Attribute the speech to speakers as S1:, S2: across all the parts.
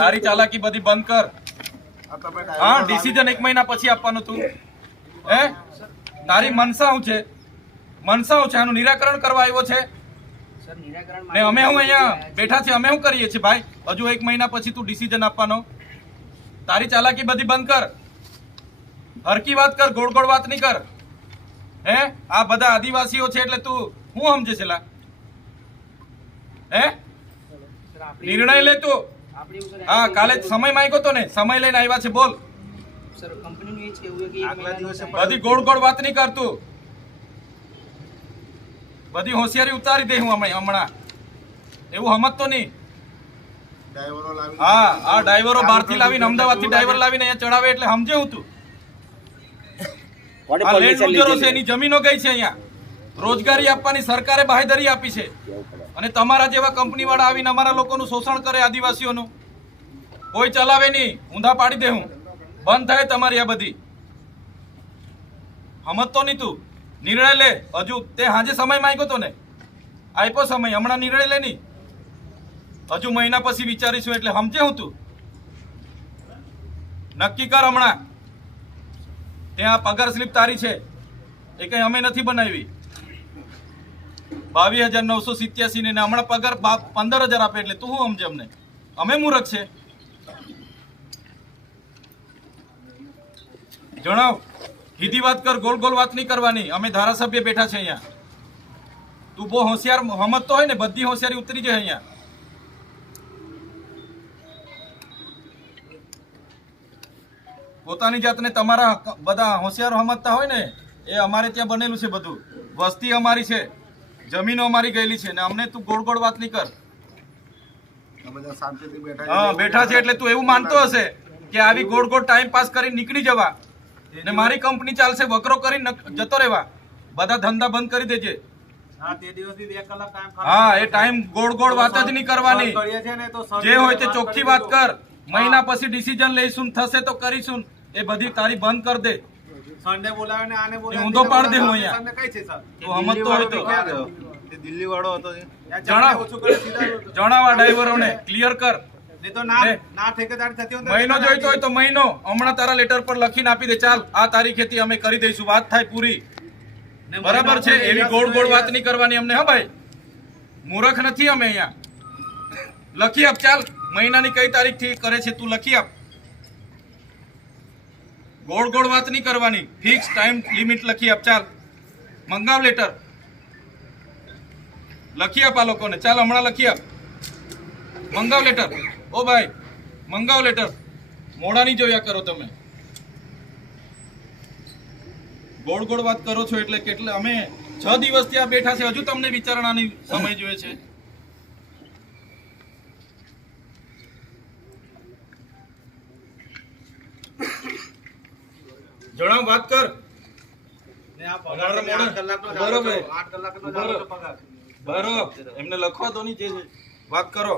S1: તારી ચાલાકી બધી બંધ કર. હા ડિસિઝન એક મહિના પછી આપવાનું તું. હે. તારી મનસાઓ છે. મનસાઓ છે આનું નિરાકરણ કરવા આવ્યો છે. ને અમે હું અહીંયા બેઠા છીએ અમે શું કરીએ છીએ ભાઈ? હજુ એક મહિના પછી તું ડિસિઝન આપવાનો. તારી ચાલાકી બધી બંધ કર. હરકી વાત કર ગોળ ગોળ વાત નહીં કર. હે? આ બધા આદિવાસીઓ છે એટલે તું હું સમજે છે લા હે નિર્ણય લે તું. હા કાલે સમય માંગ્યો તો ને. સમય લઈને આવ્યા છે બોલ. બધી ગોળ ગોળ વાત નહીં કરતું. બધી હોશિયારી ઉતારી દે હું અમે હમણાં. એવું હમત તો નહીં હા આ ડ્રાઈવરો બહારથી લાવીને અમદાવાદથી ડ્રાઈવર લાવીને અહીંયા ચડાવે એટલે સમજે હું તું. જમીનો ગઈ છે અહીંયા. રોજગારી આપવાની સરકારે બાહેધરી આપી છે. અને તમારા જેવા કંપની વાળા આવીને અમારા લોકોનું શોષણ કરે આદિવાસીઓનું. કોઈ ચલાવે નહીં. ઊંધા પાડી દે હું. બંધ થાય તમારી આ બધી. સમજતો નહીં તું. નિર્ણય લે. હજુ તે હાજે સમય માંગ્યો તો ને આપ્યો સમય. હમણાં નિર્ણય લે નહીં. હજુ મહિના પછી વિચારીશું એટલે સમજે હું તું. નક્કી કર હમણાં. ત્યાં પગાર સ્લીપ તારી છે. એ કઈ અમે નથી બનાવી. બાવીસ હજાર નવસો સિત્યાસી ને હમણાં પગાર પંદર હજાર આપે એટલે તું શું સમજે અમને? અમે મૂરખ છે. જણાવ સીધી વાત કર, ગોલ ગોલ વાત નહીં કરવાની. અમે ધારાસભ્ય બેઠા છે અહીંયા. તું બહુ હોશિયાર સમજતો હોય ને, બધી હોશિયારી ઉતરી જાય અહીંયા. પોતાની જાતને તમારા બધા હોશિયાર સમજતા હોય ને, એ અમારે ત્યાં બનેલું છે બધું. વસ્તી અમારી છે. જમીનો અમારી ગયેલી છે ને અમને તું ગોળ ગોળ વાત નહીં કર. હા બેઠા છે એટલે તું એવું માનતો હશે કે આવી ગોળ ગોળ ટાઈમ પાસ કરી નીકળી જવા. ને મારી કંપની ચાલશે વકરો કરી જતો રહેવા. બધા ધંધા બંધ કરી દેજે.
S2: હા તે દિવસથી બે કલાક time
S1: હા એ ટાઈમ ગોળ ગોળ વાત જ નહીં કરવાની.
S2: કરીએ છીએ ને તો સર
S1: જે હોય તે ચોખ્ખી વાત કર. મહિના પછી ડિસિઝન લઈશું થશે તો કરીશું એ બધી તારી બંધ કરી દે.
S2: સન્ડે બોલાવે ને આને બોલાવે
S1: હું તો પાડ દે હું અહીંયા.
S2: સન્ડે કઈ છે સર?
S1: તો સમજતો તો
S2: હતો તે દિલ્હી વાળો હતો
S1: જણાવ.
S2: જણાવ. ઓછું કરે સીધા
S1: જણાવા ડ્રાઈવરોને ક્લિયર કર.
S2: તો ના ના ઠેકેદારી થતી હોય ને તો
S1: મહિનો જોઈતો હોય તો મહિનો. હમણાં તારા લેટર પર લખીને આપી દે. ચાલ આ તારીખેથી અમે કરી દઈશું. વાત થાય પૂરી. બરાબર છે? એવી ગોળ ગોળ વાત નહીં કરવાની અમને હા ભાઈ? મૂર્ખ નથી અમે અહીંયા. લખી આપ ચાલ. મહિનાની કઈ તારીખથી કરે છે તું લખી આપ. ગોળ ગોળ વાત નહીં કરવાની. ફિક્સ ટાઈમ લિમિટ લખી આપ. ચાલ. મંગાવ લેટર લખી આપ આ લોકોને. ચાલ, હમણાં લખી આપ. મંગાવ લેટર ઓ ભાઈ, મંગાવ લેટર મોડા નહીં જોયા કરો તમે. ગોળ ગોળ વાત કરો છો એટલે કેટલે અમે છ દિવસ ત્યાં બેઠા છે. હજુ તમને વિચારણાની સમય જોઈએ છે જણાવ વાત કર
S2: ને આ પગાર
S1: અમારા
S2: તમે આઠ
S1: મોડા-
S2: કલાકનો જ આલો
S1: બરોબર.
S2: છો. આઠ કલાકનો જ
S1: બરોબર.
S2: આલો છો. પગાર.
S1: બરોબર. એમને લખવા દો જે વાત કરો.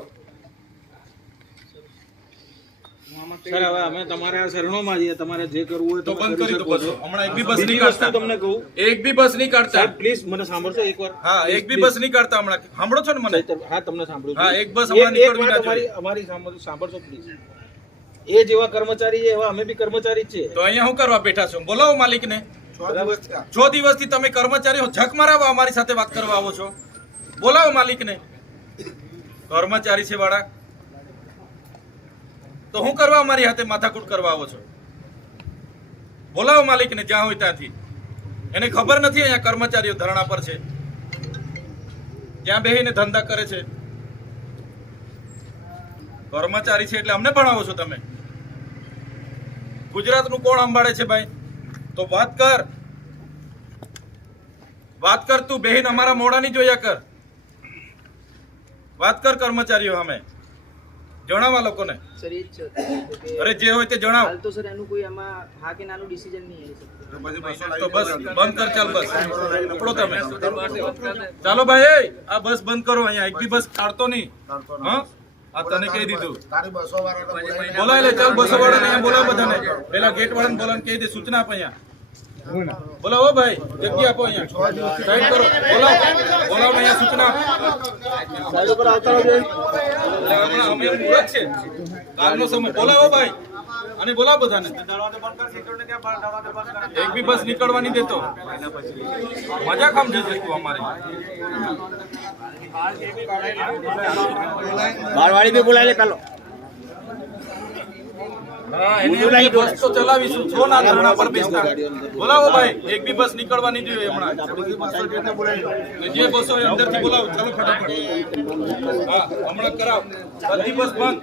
S3: સર હવે અમે તમારા શરણોમાં જઈએ તમારે જે કરવું હોય
S1: તો બંધ કરી
S3: કરી
S1: દો
S3: શકો છો.
S1: હમણાં એક બી બસ નહીં કાઢતા
S3: તમને કહું.
S1: એક બી બસ નહીં કાઢતા
S3: પ્લીઝ મને સાંભળશો એકવાર
S1: હા એક બી બસ નહીં કાઢતા હમણાં. સાંભળો છો ને મને?
S3: હા તમને સાંભળું
S1: હા, એક બસ
S3: એક
S1: નીકળવી ના જોઈએ.
S3: અમારી અમારી સાંભળ- સાંભળશો પ્લીઝ એ જેવા કર્મચારી છે એવા અમે બી કર્મચારી છીએ.
S1: તો અહીંયા શું કરવા બેઠા છો? બોલાવો માલિકને.
S3: ને
S1: છ દિવસથી તમે કર્મચારીઓ ઝક મારાવા અમારી સાથે વાત કરવા આવો છો. બોલાવો માલિકને. કર્મચારી છે વાળા. તો હું કરવા અમારી હાથે માથાકૂટ કરવા આવો છો? બોલાવો માલિકને જ્યાં હોય ત્યાંથી. એને ખબર નથી અહીંયા કર્મચારીઓ ધરણા પર છે. ત્યાં બેહીને ધંધા કરે છે. કર્મચારી છે એટલે અમને ભણાવો છો તમે. ગુજરાતનું કોણ સંભાળે છે ભાઈ? તો વાત કર. વાત કર તું બહેન અમારા મોડા નહીં જોયા કર. વાત કર કર્મચારીઓ અમે જણાવવા લોકોને. અરે જે હોય તે જણાવ.
S4: હાલ તો સર એનું કોઈ આમાં હા કે નાનું ડિસિઝન નહીં
S1: તો બસ બંધ કર ચાલ બસ. પકડો તમે. ચાલો ભાઈ એ, આ બસ બંધ કરો અહીંયા. એક બી બસ કાઢતો નહીં. હા? આ તને કહી દીધું. બોલાય લે ચાલ બસો વાળાને અહીંયા બોલાવ બધાને. પેલા ગેટ વાળાને બોલાવ કહી દે સૂચના આપ અહીંયા. બોલાવો ભાઈ જગ્યા આપો અહીંયા. સાઈડ કરો બોલાવો. બોલાવો અહીંયા સૂચના આપો. એટલે હમણાં અમે મૂળ છે. કાલનો સમય. બોલાવો ભાઈ. અને બોલાવો બધાને. એક બી બસ નીકળવા નહીં દેતો મજા કામ જશે તું અમારે.
S5: બારવાળી બી બોલાવી લે પેલો
S1: હા, એને એમ કે બસ તો ચલાવીશું છો ના ધરણા પર બેસતા બોલાવો ભાઈ એક બી બસ નીકળવા નહીં જોઈએ હમણાં. જે બસો અંદરથી બોલાવો. ચાલો ફટાફટ. હા હમણાં કરાવ. બધી બસ બંધ.